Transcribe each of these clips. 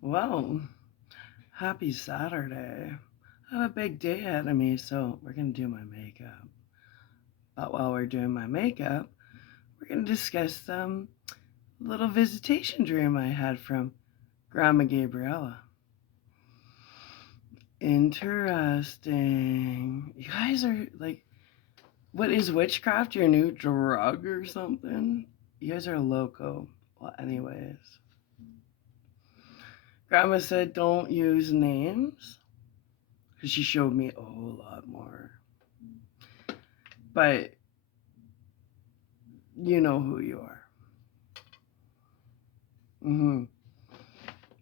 Well, happy Saturday. I have a big day ahead of me, so we're going to do my makeup. But while we're doing my makeup, we're going to discuss some little visitation dream I had from Grandma Gabriella. Interesting. You guys are like, what is witchcraft your new drug or something? You guys are loco. Well, anyways, Grandma said don't use names because she showed me a whole lot more. But you know who you are.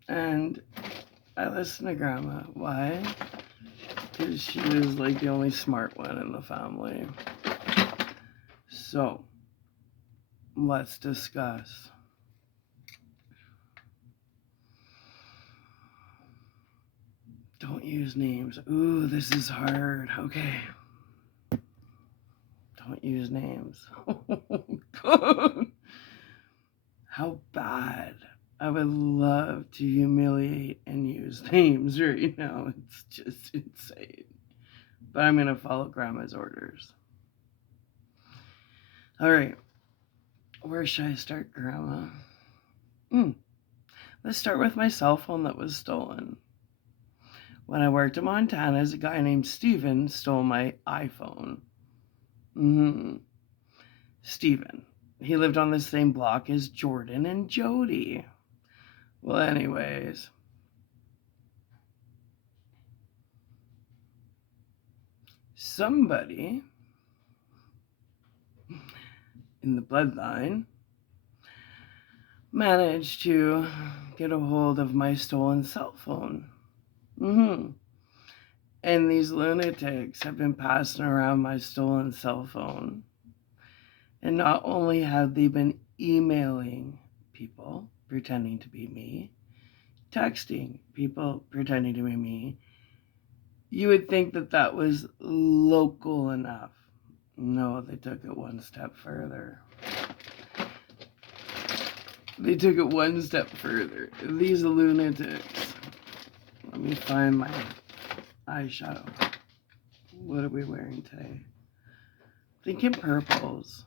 And I listened to Grandma. Why? Because she was like the only smart one in the family. So, let's discuss. Don't use names. Ooh, this is hard. Okay. Don't use names. How bad. I would love to humiliate and use names right now. It's just insane. But I'm going to follow Grandma's orders. All right. Where should I start, Grandma? Let's start with my cell phone that was stolen. When I worked in Montana, a guy named Steven stole my iPhone. Steven. He lived on the same block as Jordan and Jody. Well, anyways. Somebody in the bloodline managed to get a hold of my stolen cell phone. And these lunatics have been passing around my stolen cell phone. And not only have they been emailing people pretending to be me, texting people pretending to be me, you would think that that was local enough. No, they took it one step further. These lunatics. Let me find my eyeshadow. What are we wearing today? Thinking purples.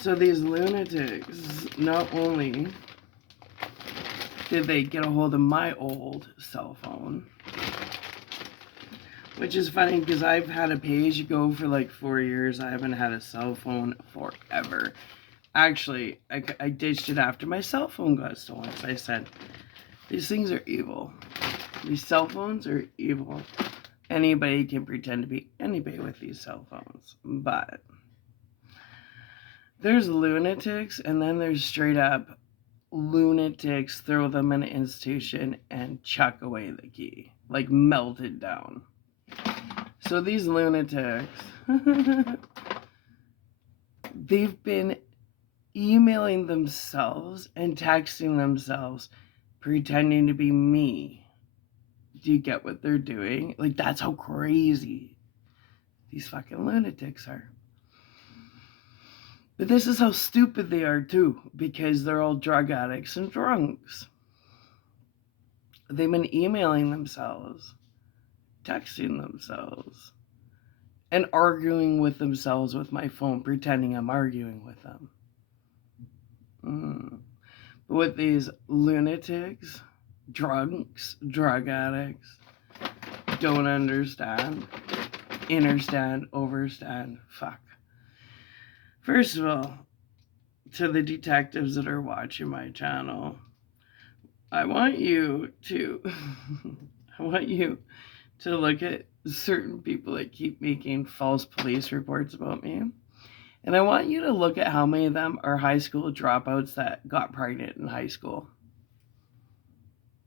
So these lunatics, not only did they get a hold of my old cell phone, which is funny because I've had a pay-as-you-go for like 4 years. I haven't had a cell phone forever. Actually, I ditched it after my cell phone got stolen. So I said, these things are evil. These cell phones are evil. Anybody can pretend to be anybody with these cell phones. But there's lunatics, and then there's straight up lunatics, throw them in an institution and chuck away the key. Like melt it down. So these lunatics, they've been emailing themselves and texting themselves pretending to be me. Do you get what they're doing? Like, that's how crazy these fucking lunatics are. But this is how stupid they are too, because they're all drug addicts and drunks. They've been emailing themselves, texting themselves, and arguing with themselves with my phone, pretending I'm arguing with them. But with these lunatics, drunks, drug addicts, don't understand, understand, overstand, fuck. First of all, to the detectives that are watching my channel, I want you to look at certain people that keep making false police reports about me. And I want you to look at how many of them are high school dropouts that got pregnant in high school.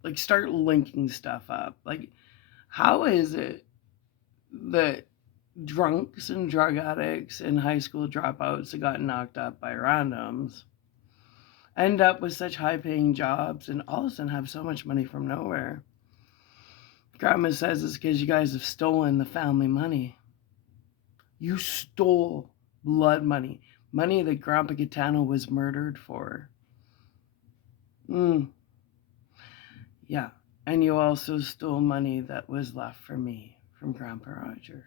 Like, start linking stuff up. Like, how is it that drunks and drug addicts and high school dropouts that got knocked up by randoms end up with such high-paying jobs and all of a sudden have so much money from nowhere? Grandma says it's because you guys have stolen the family money. You stole blood money. Money that Grandpa Gaetano was murdered for. Yeah. And you also stole money that was left for me from Grandpa Roger.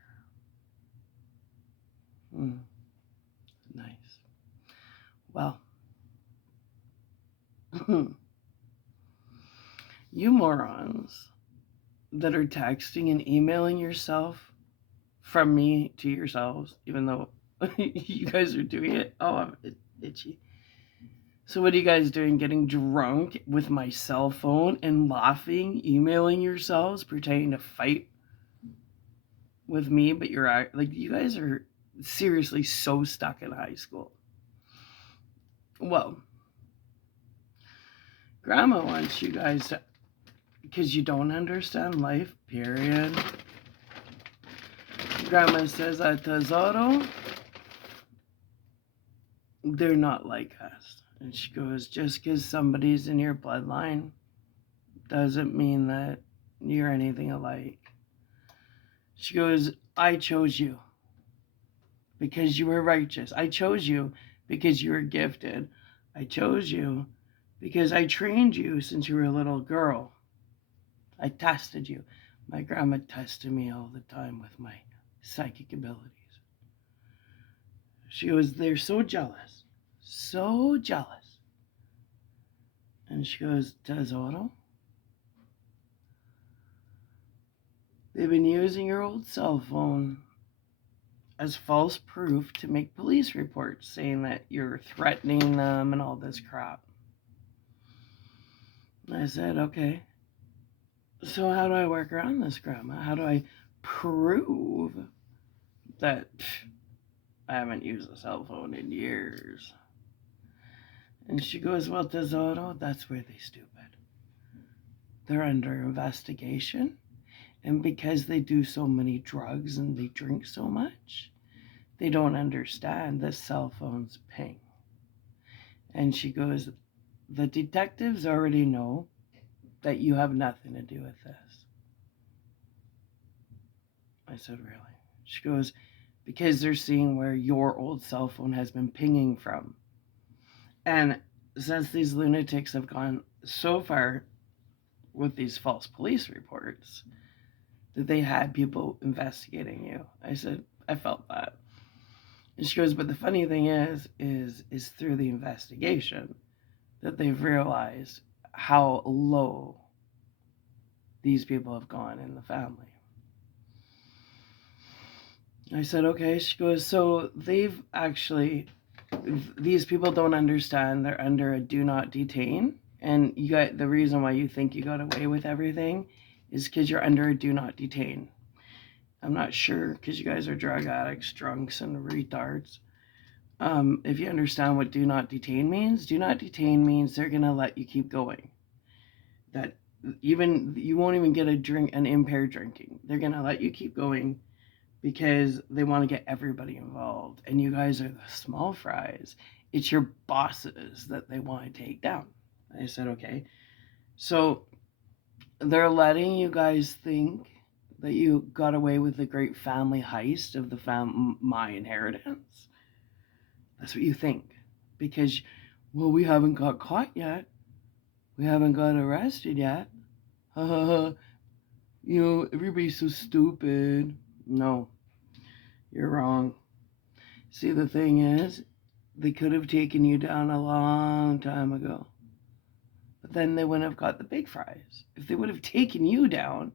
Mm, nice. Well, you morons that are texting and emailing yourself from me to yourselves, even though you guys are doing it. Oh, I'm itchy. So, what are you guys doing? Getting drunk with my cell phone and laughing, emailing yourselves, pretending to fight with me, but you're like, you guys are seriously so stuck in high school. Well, Grandma wants you guys to, because you don't understand life, period. Grandma says at Tesoro, they're not like us. And she goes, just because somebody's in your bloodline doesn't mean that you're anything alike. She goes, I chose you because you were righteous. I chose you because you were gifted. I chose you because I trained you since you were a little girl. I tested you. My grandma tested me all the time with my psychic abilities. She was, they're so jealous. So jealous. And she goes, Tesoro, they've been using your old cell phone as false proof to make police reports saying that you're threatening them and all this crap. I said, okay. So how do I work around this, Grandma? How do I prove that I haven't used a cell phone in years? And she goes, well, Tesoro, that's where they're stupid. They're under investigation. And because they do so many drugs and they drink so much, they don't understand that cell phones ping. And she goes, the detectives already know that you have nothing to do with this. I said, really? She goes, because they're seeing where your old cell phone has been pinging from. And since these lunatics have gone so far with these false police reports, that they had people investigating you. I said, I felt that. And she goes, but the funny thing is through the investigation that they've realized how low these people have gone in the family. I said, okay. She goes, so they've actually, these people don't understand they're under a do not detain. And you got the reason why you think you got away with everything is because you're under a do not detain. I'm not sure because you guys are drug addicts, drunks, and retards. If you understand what do not detain means they're going to let you keep going. That even you won't even get an impaired drinking. They're going to let you keep going because they want to get everybody involved. And you guys are the small fries. It's your bosses that they want to take down. I said, okay. So they're letting you guys think that you got away with the great family heist of my inheritance. That's what you think. Because, well, we haven't got caught yet. We haven't got arrested yet. Everybody's so stupid. No, you're wrong. See, the thing is, they could have taken you down a long time ago. But then they wouldn't have got the big fries. If they would have taken you down,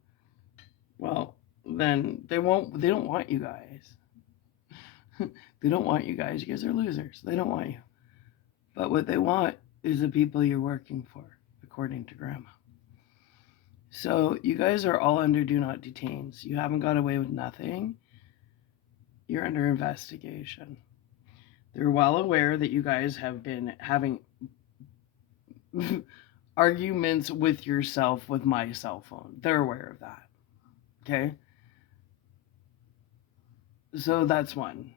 well, then they don't want you guys. They don't want you guys. You guys are losers. They don't want you. But what they want is the people you're working for, according to Grandma. So you guys are all under do not detains. You haven't got away with nothing. You're under investigation. They're well aware that you guys have been having arguments with yourself with my cell phone. They're aware of that. Okay? So that's one.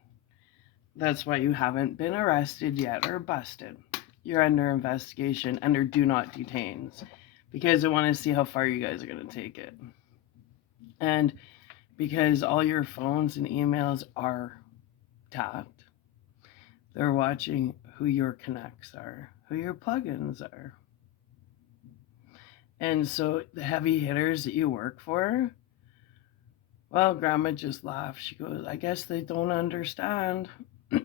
That's why you haven't been arrested yet or busted. You're under investigation, under do not detains, because I want to see how far you guys are going to take it. And because all your phones and emails are tapped, they're watching who your connects are, who your plugins are. And so the heavy hitters that you work for, well, Grandma just laughed. She goes, I guess they don't understand. They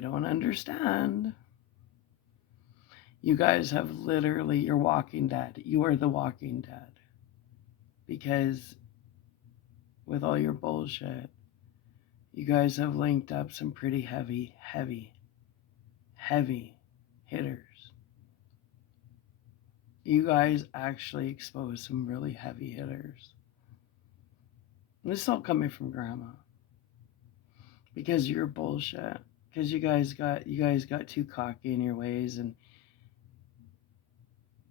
don't understand. You guys have literally, you're Walking Dead. You are the Walking Dead. Because with all your bullshit, you guys have linked up some pretty heavy hitters. You guys actually exposed some really heavy hitters. And this is all coming from Grandma. Because you're bullshit. Because you guys got too cocky in your ways, and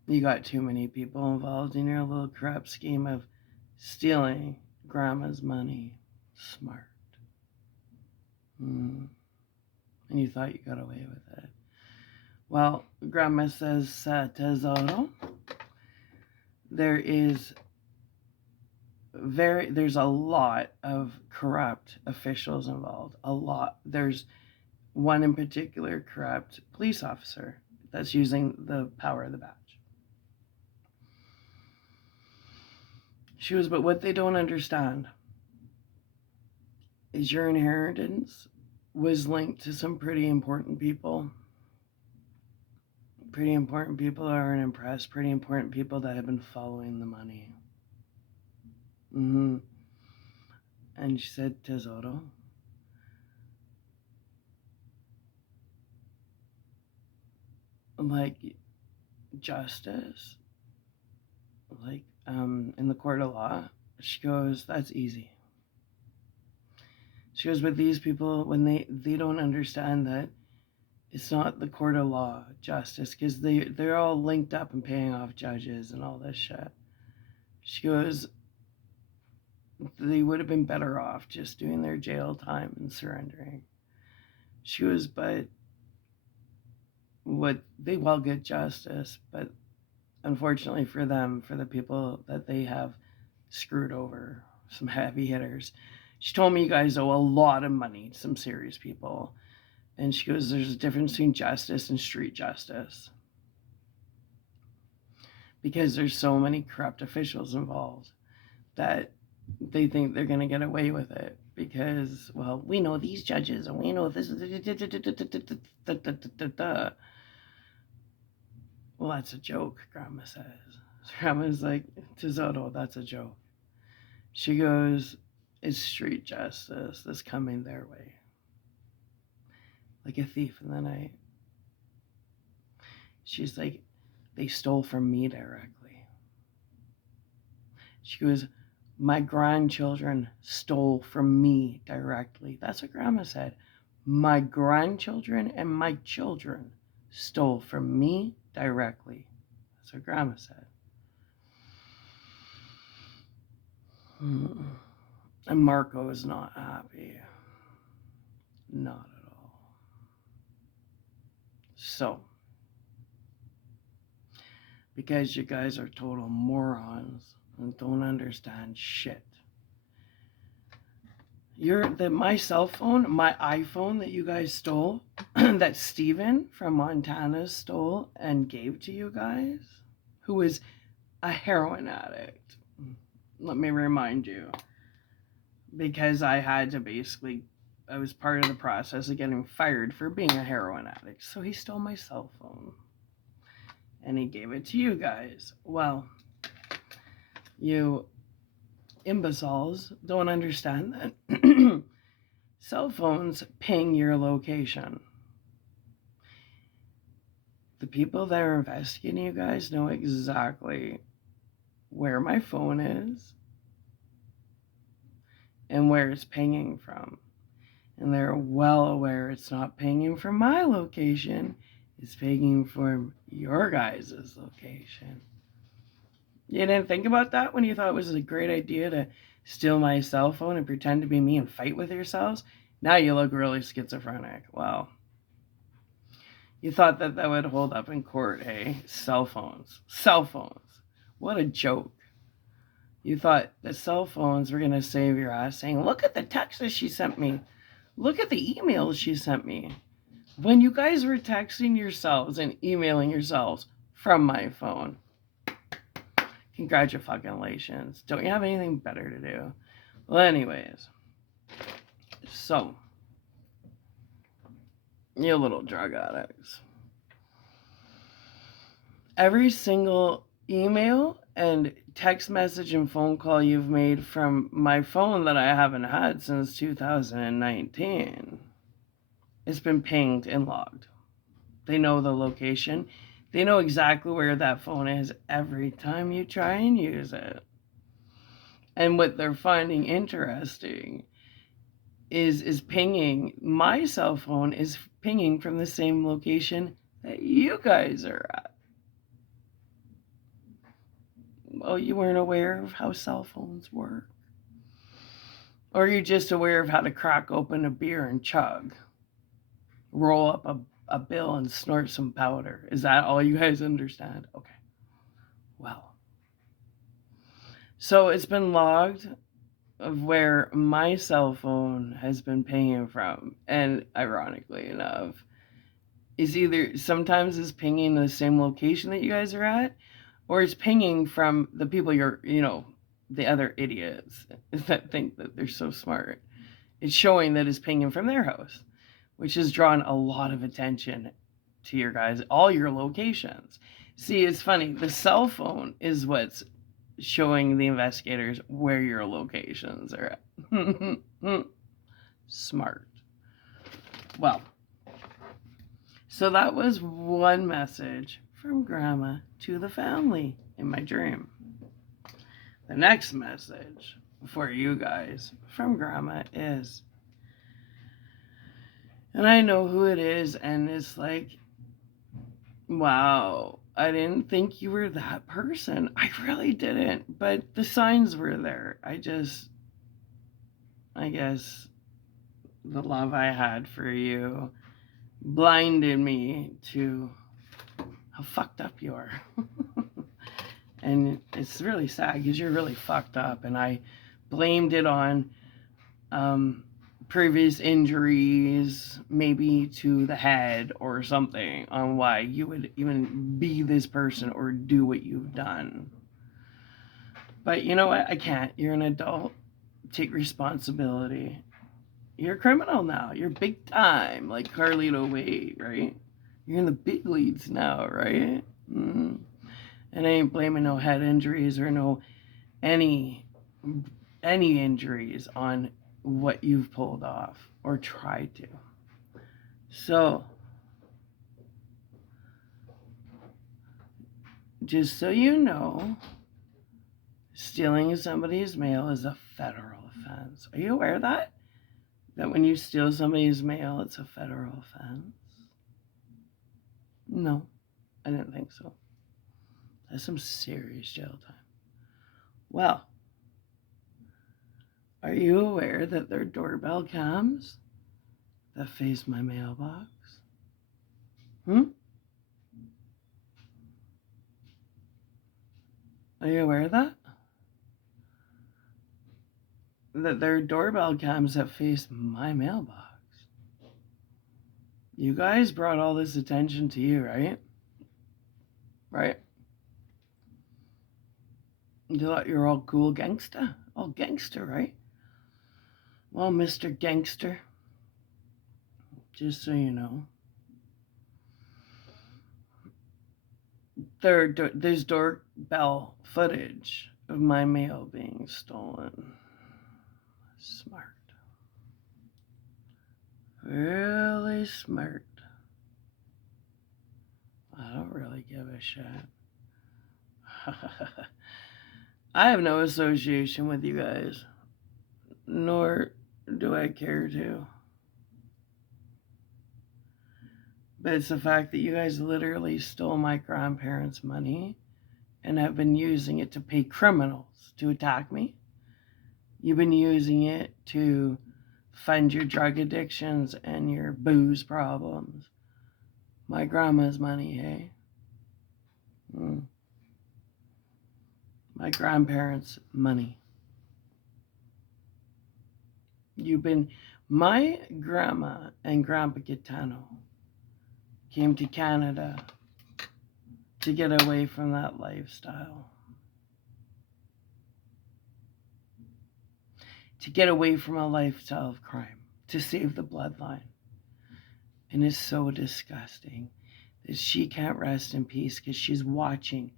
you got too many people involved in your little corrupt scheme of stealing Grandma's money. Smart. And you thought you got away with it. Well, Grandma says, Tesoro, there's a lot of corrupt officials involved. A lot. There's one in particular corrupt police officer that's using the power of the badge. She goes, but what they don't understand is your inheritance was linked to some pretty important people. Pretty important people aren't impressed. Pretty important people that have been following the money. And she said, Tesoro, like justice, like in the court of law. She goes, that's easy. She goes, but these people, when they don't understand that it's not the court of law justice, because they're all linked up and paying off judges and all this shit. She goes, they would have been better off just doing their jail time and surrendering. She goes, but they will get justice, but unfortunately for them, for the people that they have screwed over, some heavy hitters. She told me you guys owe a lot of money to some serious people. And she goes, there's a difference between justice and street justice. Because there's so many corrupt officials involved that they think they're going to get away with it. Because, well, we know these judges and we know this. Well, that's a joke, Grandma says. Grandma's like, Tesoro, that's a joke. She goes, it's street justice that's coming their way. Like a thief in the night. She's like, they stole from me directly. She goes, my grandchildren stole from me directly. That's what Grandma said. My grandchildren and my children stole from me directly. That's what Grandma said. And Marco is not happy. Not at all. So, because you guys are total morons and don't understand shit. My cell phone, my iPhone that you guys stole, that Steven from Montana stole and gave to you guys, who is a heroin addict. Let me remind you. Because I was part of the process of getting fired for being a heroin addict. So he stole my cell phone. And he gave it to you guys. Well, you imbeciles don't understand that cell phones ping your location. The people that are investigating you guys know exactly where my phone is and where it's pinging from. And they're well aware it's not pinging from my location, it's pinging from your guys' location. You didn't think about that when you thought it was a great idea to steal my cell phone and pretend to be me and fight with yourselves? Now you look really schizophrenic. Wow. You thought that would hold up in court, eh? Cell phones. Cell phones. What a joke. You thought that cell phones were going to save your ass, saying, look at the texts she sent me. Look at the emails she sent me. When you guys were texting yourselves and emailing yourselves from my phone. Congratulations. Don't you have anything better to do? Well, anyways. So, you little drug addicts. Every single email and text message and phone call you've made from my phone that I haven't had since 2019, it's been pinged and logged. They know the location. They know exactly where that phone is every time you try and use it. And what they're finding interesting is pinging. My cell phone is pinging from the same location that you guys are at. Well, you weren't aware of how cell phones work. Or you're just aware of how to crack open a beer and chug. Roll up a bill and snort some powder. Is that all you guys understand? Okay. Well. So it's been logged of where my cell phone has been pinging from. And ironically enough, is either sometimes it's pinging the same location that you guys are at, or it's pinging from the people the other idiots that think that they're so smart. It's showing that it's pinging from their house, which has drawn a lot of attention to your guys, all your locations. See, it's funny. The cell phone is what's showing the investigators where your locations are at. Smart. Well, so that was one message from Grandma to the family in my dream. The next message for you guys from Grandma is, and I know who it is, and it's like, wow, I didn't think you were that person. I really didn't, but the signs were there. I guess the love I had for you blinded me to how fucked up you are. And it's really sad because you're really fucked up, and I blamed it on previous injuries, maybe to the head or something, on why you would even be this person or do what you've done. But you know what? I can't. You're an adult. Take responsibility. You're a criminal now. You're big time, like Carlito Way, right? You're in the big leagues now, right? Mm-hmm. And I ain't blaming no head injuries or no any injuries on what you've pulled off or tried to. So, just so you know, stealing somebody's mail is a federal offense. Are you aware of that? That when you steal somebody's mail, it's a federal offense? No, I didn't think so. That's some serious jail time. Well, are you aware that there are doorbell cams that face my mailbox? Are you aware of that? That there are doorbell cams that face my mailbox. You guys brought all this attention to you, right? Right? You thought you were all cool gangsta? All gangster, right? Well, Mr. Gangster, just so you know, there's doorbell footage of my mail being stolen. Smart. Really smart. I don't really give a shit. I have no association with you guys, nor do I care to. But it's the fact that you guys literally stole my grandparents' money and have been using it to pay criminals to attack me. You've been using it to fund your drug addictions and your booze problems. My grandma's money, hey? My grandparents' money. My grandma and Grandpa Gitano came to Canada to get away from that lifestyle. To get away from a lifestyle of crime. To save the bloodline. And it's so disgusting that she can't rest in peace because she's watching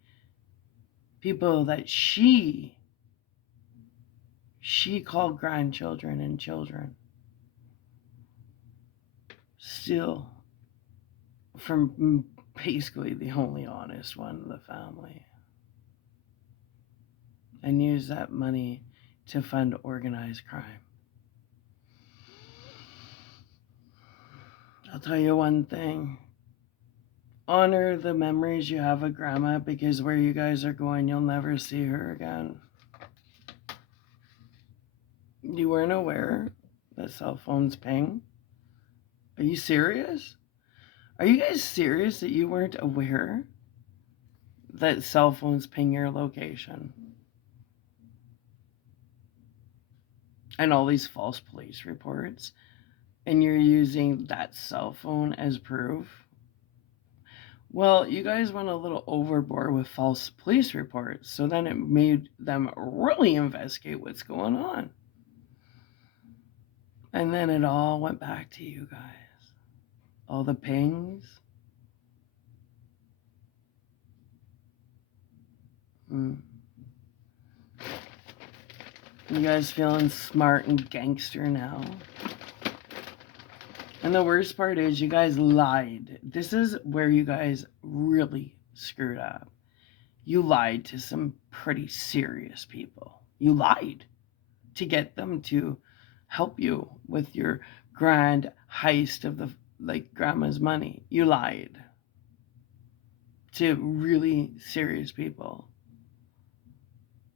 people that she called grandchildren and children steal from basically the only honest one in the family and use that money to fund organized crime. I'll tell you one thing. Honor the memories you have of Grandma, because where you guys are going, you'll never see her again. You weren't aware that cell phones ping? Are you serious? Are you guys serious that you weren't aware that cell phones ping your location? And all these false police reports, and you're using that cell phone as proof? Well, you guys went a little overboard with false police reports, so then it made them really investigate what's going on. And then it all went back to you guys. All the pings. You guys feeling smart and gangster now? And the worst part is you guys lied. This is where you guys really screwed up. You lied to some pretty serious people. You lied to get them to help you with your grand heist of the Grandma's money. You lied to really serious people.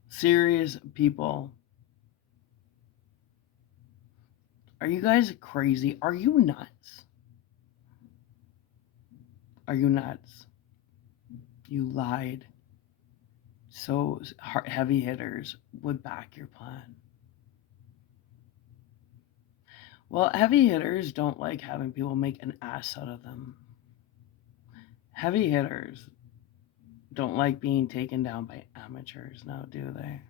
Serious people. Are you guys crazy? Are you nuts? Are you nuts? You lied. So heavy hitters would back your plan. Well, heavy hitters don't like having people make an ass out of them. Heavy hitters don't like being taken down by amateurs now, do they?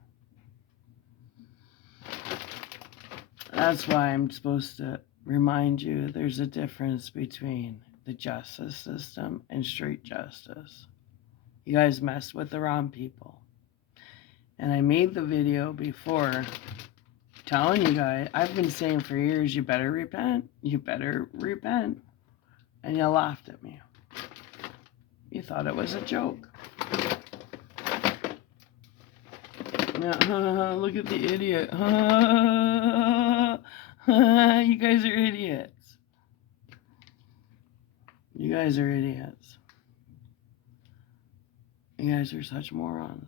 That's why I'm supposed to remind you there's a difference between the justice system and street justice. You guys messed with the wrong people. And I made the video before telling you guys, I've been saying for years, you better repent. You better repent. And you laughed at me. You thought it was a joke. Look at the idiot. You guys are idiots. You guys are idiots. You guys are such morons.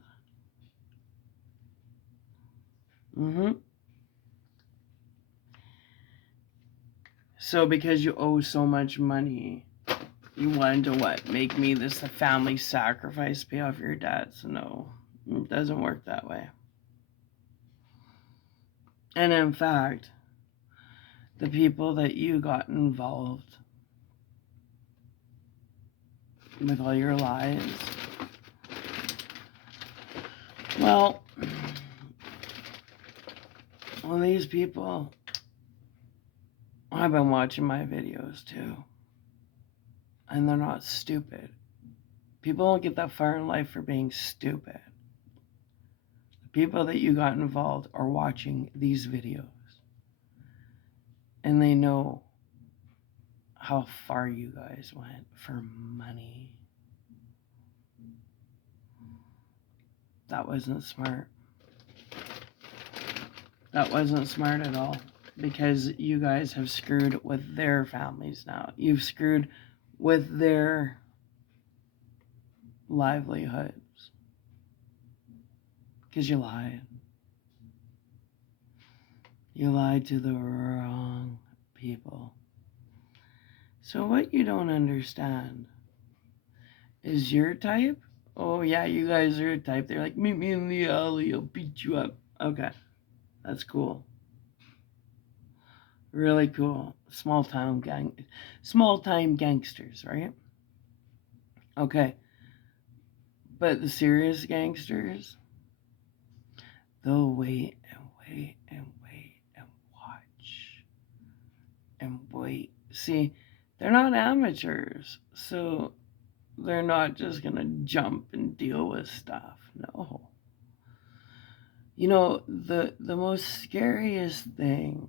So because you owe so much money, you wanted to what? Make me this a family sacrifice, pay off your debts? No, it doesn't work that way. And in fact, the people that you got involved with all your lies, well, these people, I've been watching my videos too, and they're not stupid. People don't get that far in life for being stupid. The people that you got involved are watching these videos, and they know how far you guys went for money. That wasn't smart. That wasn't smart at all, because you guys have screwed with their families now. You've screwed with their livelihoods because you lied. You lied to the wrong people. So what you don't understand is your type. Oh yeah, you guys are a type. They're like, meet me in the alley, I'll beat you up. Okay, that's cool. Really cool. Small time gangsters, right? Okay. But the serious gangsters, they'll wait and wait and wait and watch and wait. See, they're not amateurs, so they're not just gonna jump and deal with stuff. No. You know, the most scariest thing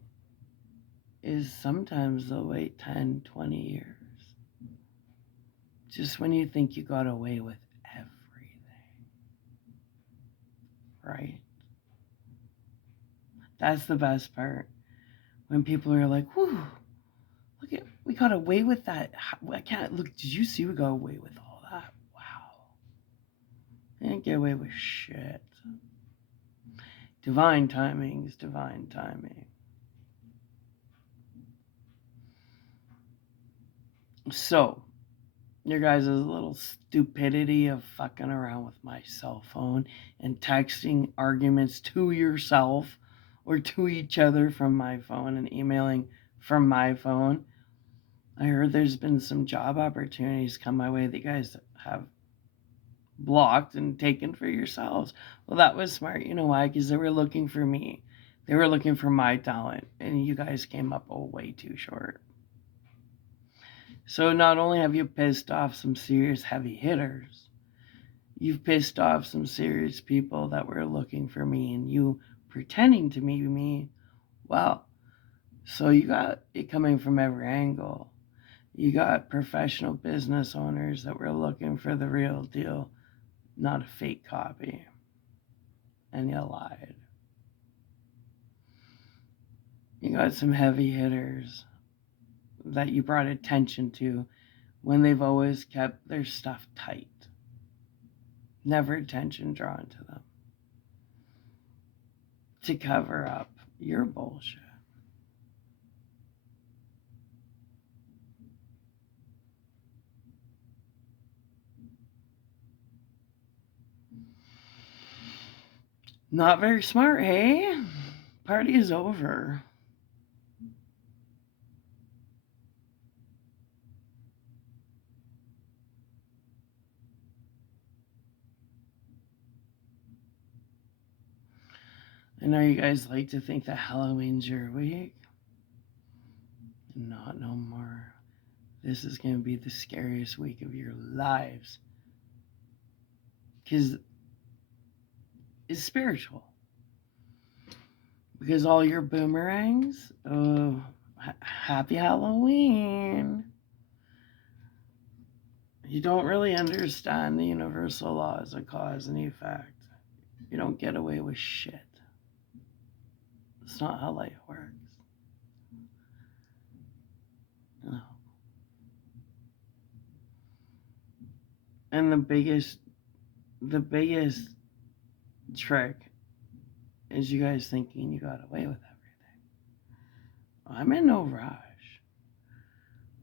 is sometimes they'll wait 10, 20 years. Just when you think you got away with everything, right? That's the best part. When people are like, whew, look at, we got away with that. I can't, look, did you see we got away with all that? Wow. They didn't get away with shit. Divine timing is divine timing. So, your guys' little stupidity of fucking around with my cell phone and texting arguments to yourself or to each other from my phone and emailing from my phone. I heard there's been some job opportunities come my way that you guys have blocked and taken for yourselves. Well, that was smart. You know why? Because they were looking for me. They were looking for my talent, and you guys came up way too short. So not only have you pissed off some serious heavy hitters, you've pissed off some serious people that were looking for me and you pretending to be me. Well, so you got it coming from every angle. You got professional business owners that were looking for the real deal, not a fake copy. And you lied. You got some heavy hitters that you brought attention to when they've always kept their stuff tight. Never attention drawn to them. To cover up your bullshit. Not very smart, hey? Party is over. I know you guys like to think that Halloween's your week. Not no more. This is going to be the scariest week of your lives. Because it's spiritual. Because all your boomerangs, oh, happy Halloween. You don't really understand the universal laws of cause and effect. You don't get away with shit. It's not how life works. No. And the biggest trick is you guys thinking you got away with everything. I'm in no rush.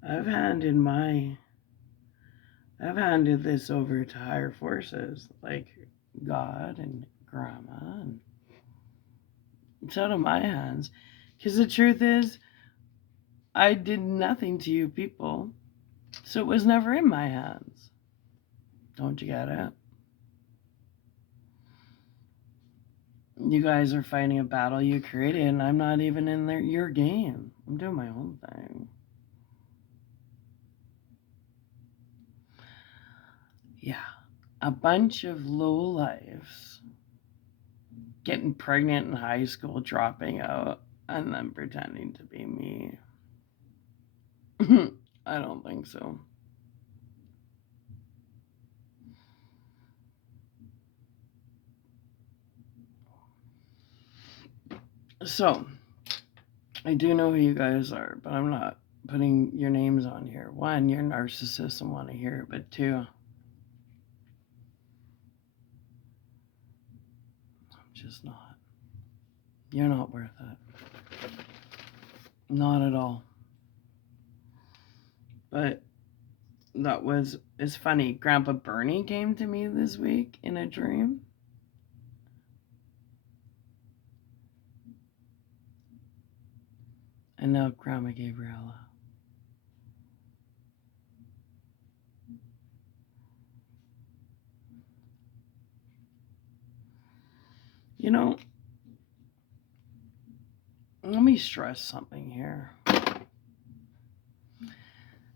I've handed this over to higher forces like God and Grandma, and it's out of my hands. Because the truth is, I did nothing to you people, so it was never in my hands. Don't you get it? You guys are fighting a battle you created, and I'm not even in your game. I'm doing my own thing. Yeah, a bunch of lowlifes getting pregnant in high school, dropping out, and then pretending to be me. I don't think so. So, I do know who you guys are, but I'm not putting your names on here. One, you're narcissists and want to hear it, but two, I'm just not. You're not worth it. Not at all. But it's funny. Grandpa Bernie came to me this week in a dream. And now Grandma Gabriella. You know, let me stress something here.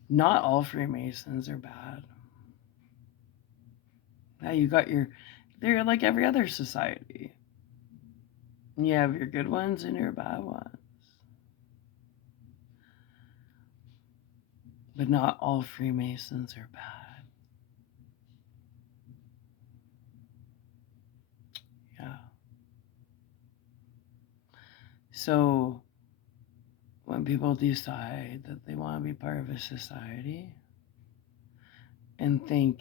Not all Freemasons are bad. Now you got they're like every other society. You have your good ones and your bad ones. But not all Freemasons are bad. Yeah. So when people decide that they want to be part of a society and think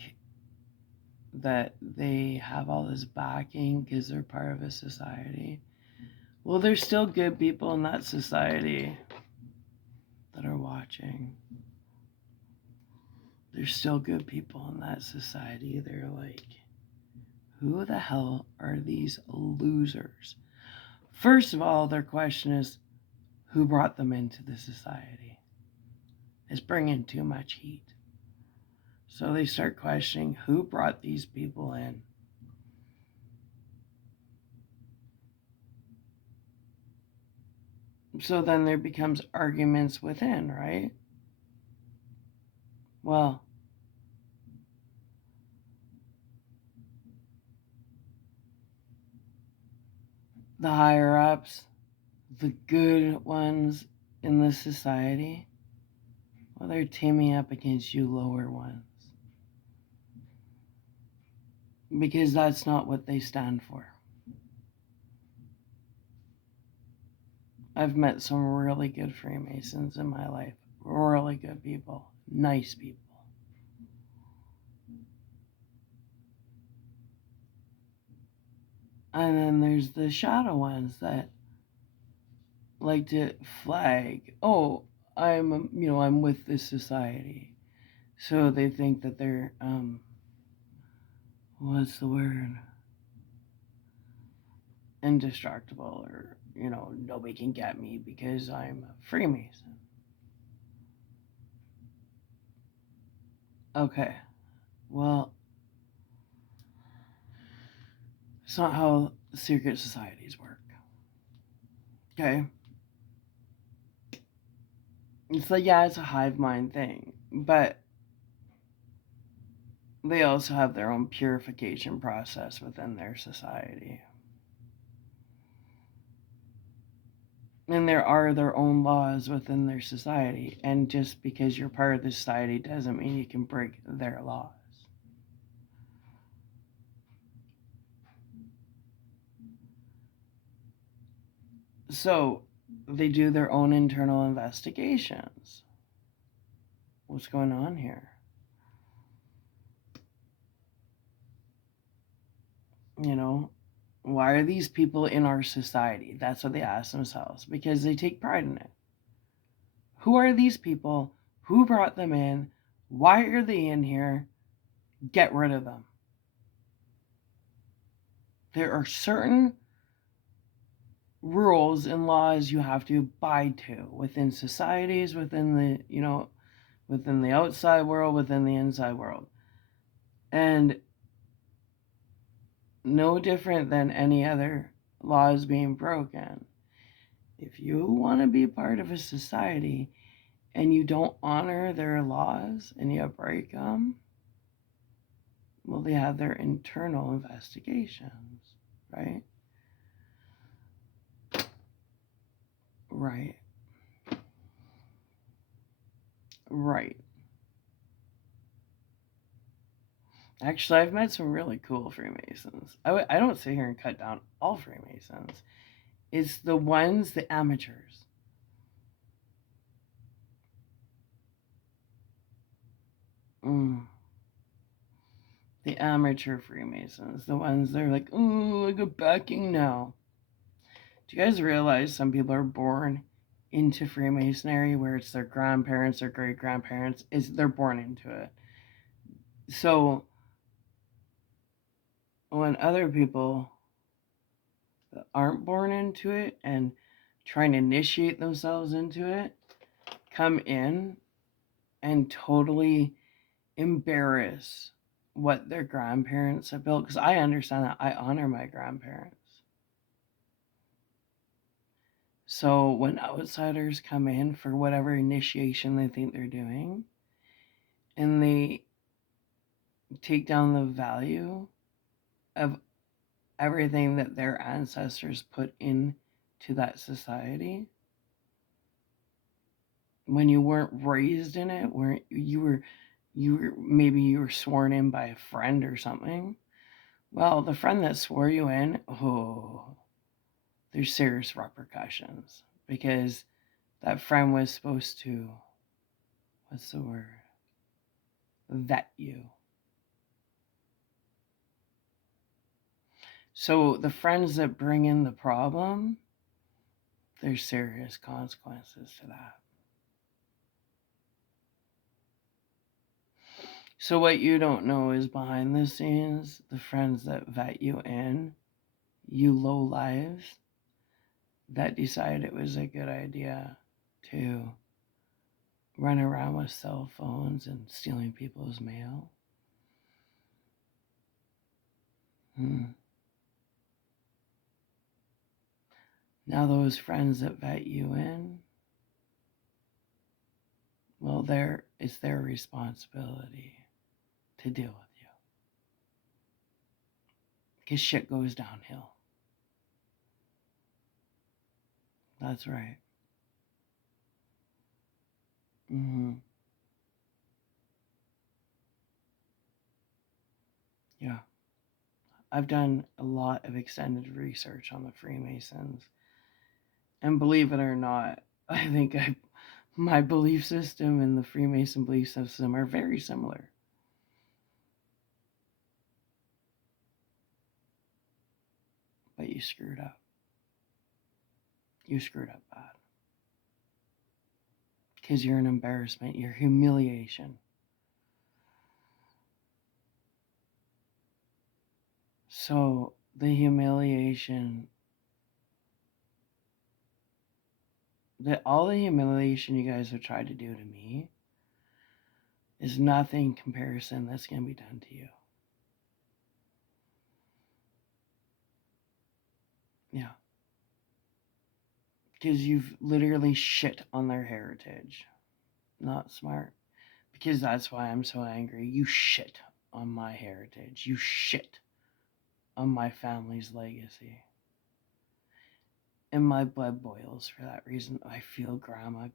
that they have all this backing because they're part of a society, well, there's still good people in that society that are watching. There's still good people in that society. They're like, who the hell are these losers? First of all, their question is, who brought them into the society? It's bringing too much heat. So they start questioning who brought these people in. So then there becomes arguments within, right? Well, the higher ups, the good ones in the society, well, they're teaming up against you lower ones. Because that's not what they stand for. I've met some really good Freemasons in my life. Really good people. Nice people. And then there's the shadow ones that like to flag, oh, I'm with this society. So they think that they're, what's the word? Indestructible, or, nobody can get me because I'm a Freemason. Okay, well, it's not how secret societies work. Okay? It's like, yeah, it's a hive mind thing, but they also have their own purification process within their society. And there are their own laws within their society, and just because you're part of the society doesn't mean you can break their laws. So they do their own internal investigations. What's going on here? Why are these people in our society? That's what they ask themselves, because they take pride in it. Who are these people? Who brought them in? Why are they in here? Get rid of them. There are certain rules and laws you have to abide to within societies, within the outside world, within the inside world. And no different than any other laws being broken. If you want to be part of a society and you don't honor their laws and you break them, well, they have their internal investigations, right? Right. Right. Actually, I've met some really cool Freemasons. I don't sit here and cut down all Freemasons. It's the ones, the amateurs. The amateur Freemasons. The ones that are like, oh, I got backing now. Do you guys realize some people are born into Freemasonry where it's their grandparents or great grandparents? They're born into it. So when other people that aren't born into it and trying to initiate themselves into it come in and totally embarrass what their grandparents have built, because I understand that. I honor my grandparents. So when outsiders come in for whatever initiation they think they're doing, and they take down the value of everything that their ancestors put into that society, when you weren't raised in it, weren't you were maybe you were sworn in by a friend or something. Well, the friend that swore you in, oh, there's serious repercussions because that friend was supposed to, what's the word? Vet you. So the friends that bring in the problem, there's serious consequences to that. So what you don't know is behind the scenes, the friends that vet you in, you low lives that decide it was a good idea to run around with cell phones and stealing people's mail. Now those friends that vet you in, well, it's their responsibility to deal with you. Because shit goes downhill. That's right. Yeah. I've done a lot of extended research on the Freemasons. And believe it or not, I think my belief system and the Freemason belief system are very similar. But you screwed up. You screwed up bad. Because you're an embarrassment. You're humiliation. So the humiliation, all the humiliation you guys have tried to do to me is nothing comparison that's going to be done to you. Yeah. Because you've literally shit on their heritage. Not smart. Because that's why I'm so angry. You shit on my heritage. You shit on my family's legacy. And my blood boils for that reason. I feel Grandma's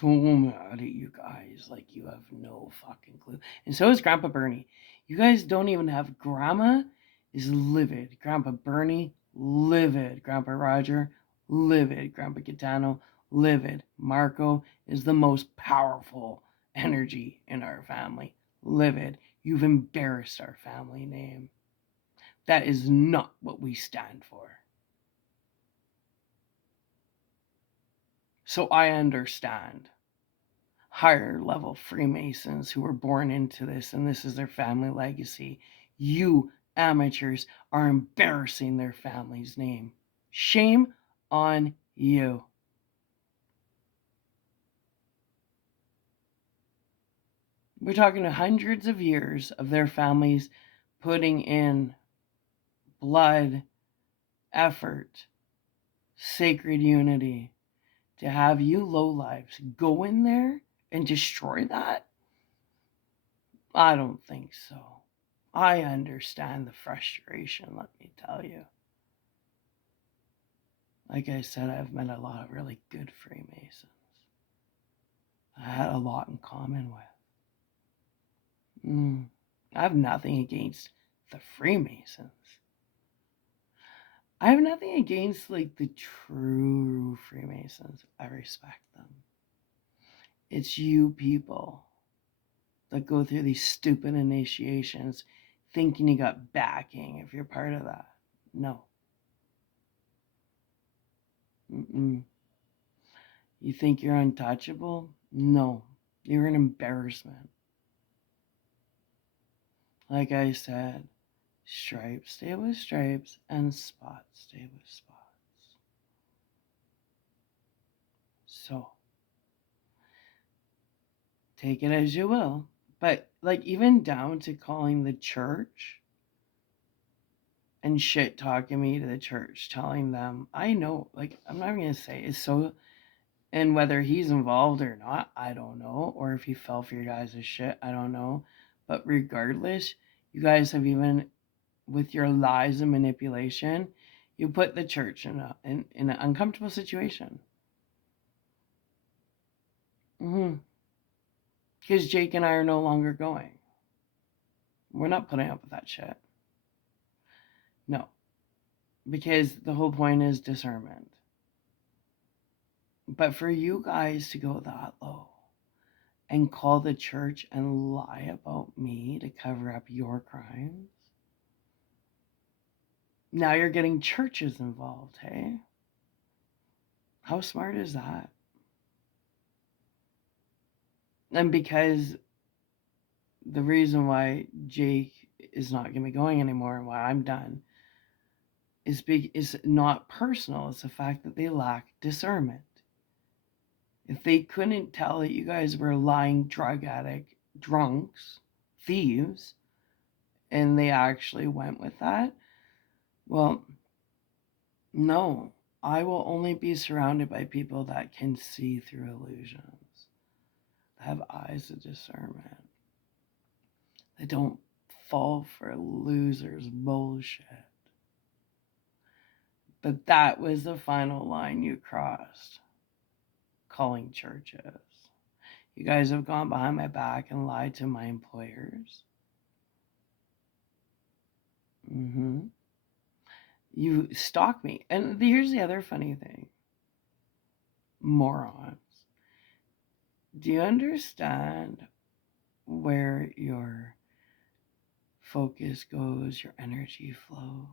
so mad at you guys. Like, you have no fucking clue. And so is Grandpa Bernie. You guys don't even have. Grandma is livid. Grandpa Bernie, livid. Grandpa Roger, livid. Grandpa Gitano, livid. Marco is the most powerful energy in our family. Livid. You've embarrassed our family name. That is not what we stand for. So I understand higher level Freemasons who were born into this and this is their family legacy. You amateurs are embarrassing their family's name. Shame on you. We're talking hundreds of years of their families putting in blood, effort, sacred unity to have you lowlives go in there and destroy that? I don't think so. I understand the frustration, let me tell you. Like I said, I've met a lot of really good Freemasons. I had a lot in common with. I have nothing against the Freemasons. I have nothing against like the true Freemasons. I respect them. It's you people that go through these stupid initiations thinking you got backing if you're part of that. No. You think you're untouchable? No. You're an embarrassment. Like I said, stripes stay with stripes and spots stay with spots. So, take it as you will. But, like, even down to calling the church and shit talking me to the church, telling them, I know, like, I'm not even gonna say it's so, and whether he's involved or not, I don't know, or if he fell for your guys' shit, I don't know. But regardless, you guys have even, with your lies and manipulation, you put the church in an uncomfortable situation. Because Jake and I are no longer going. We're not putting up with that shit. No. Because the whole point is discernment. But for you guys to go that low and call the church and lie about me to cover up your crimes, now you're getting churches involved, hey? How smart is that? And because the reason why Jake is not going to be going anymore and why I'm done is not personal. It's the fact that they lack discernment. If they couldn't tell that you guys were lying drug addict, drunks, thieves, and they actually went with that, well, no. I will only be surrounded by people that can see through illusions, that have eyes of discernment, that don't fall for losers' bullshit. But that was the final line you crossed, calling churches. You guys have gone behind my back and lied to my employers. You stalk me. And here's the other funny thing. Morons. Do you understand where your focus goes, your energy flows?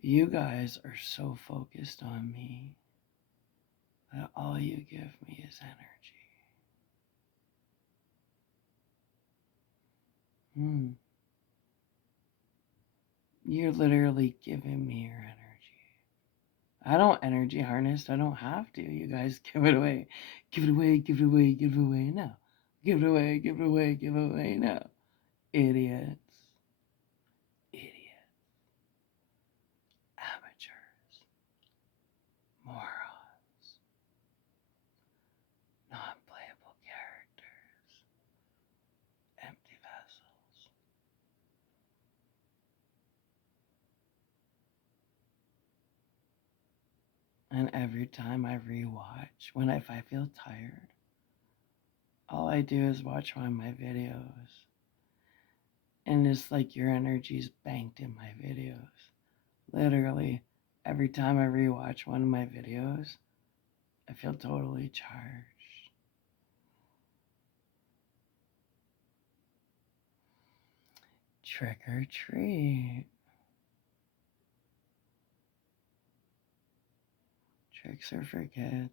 You guys are so focused on me that all you give me is energy. You're literally giving me your energy. I don't energy harness. I don't have to. You guys give it away. Give it away, give it away, give it away now. Give it away, give it away, give it away now. Idiots. Idiots. Amateurs. Morons. Non-playable characters. Empty vessels. And every time I rewatch, if I feel tired, all I do is watch one of my videos. And it's like your energy's banked in my videos. Literally, every time I rewatch one of my videos, I feel totally charged. Trick or treat. Tricks are for kids.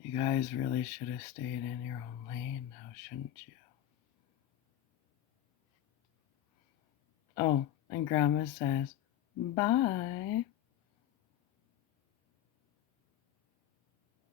You guys really should have stayed in your own lane now, shouldn't you? Oh, and Grandma says, bye.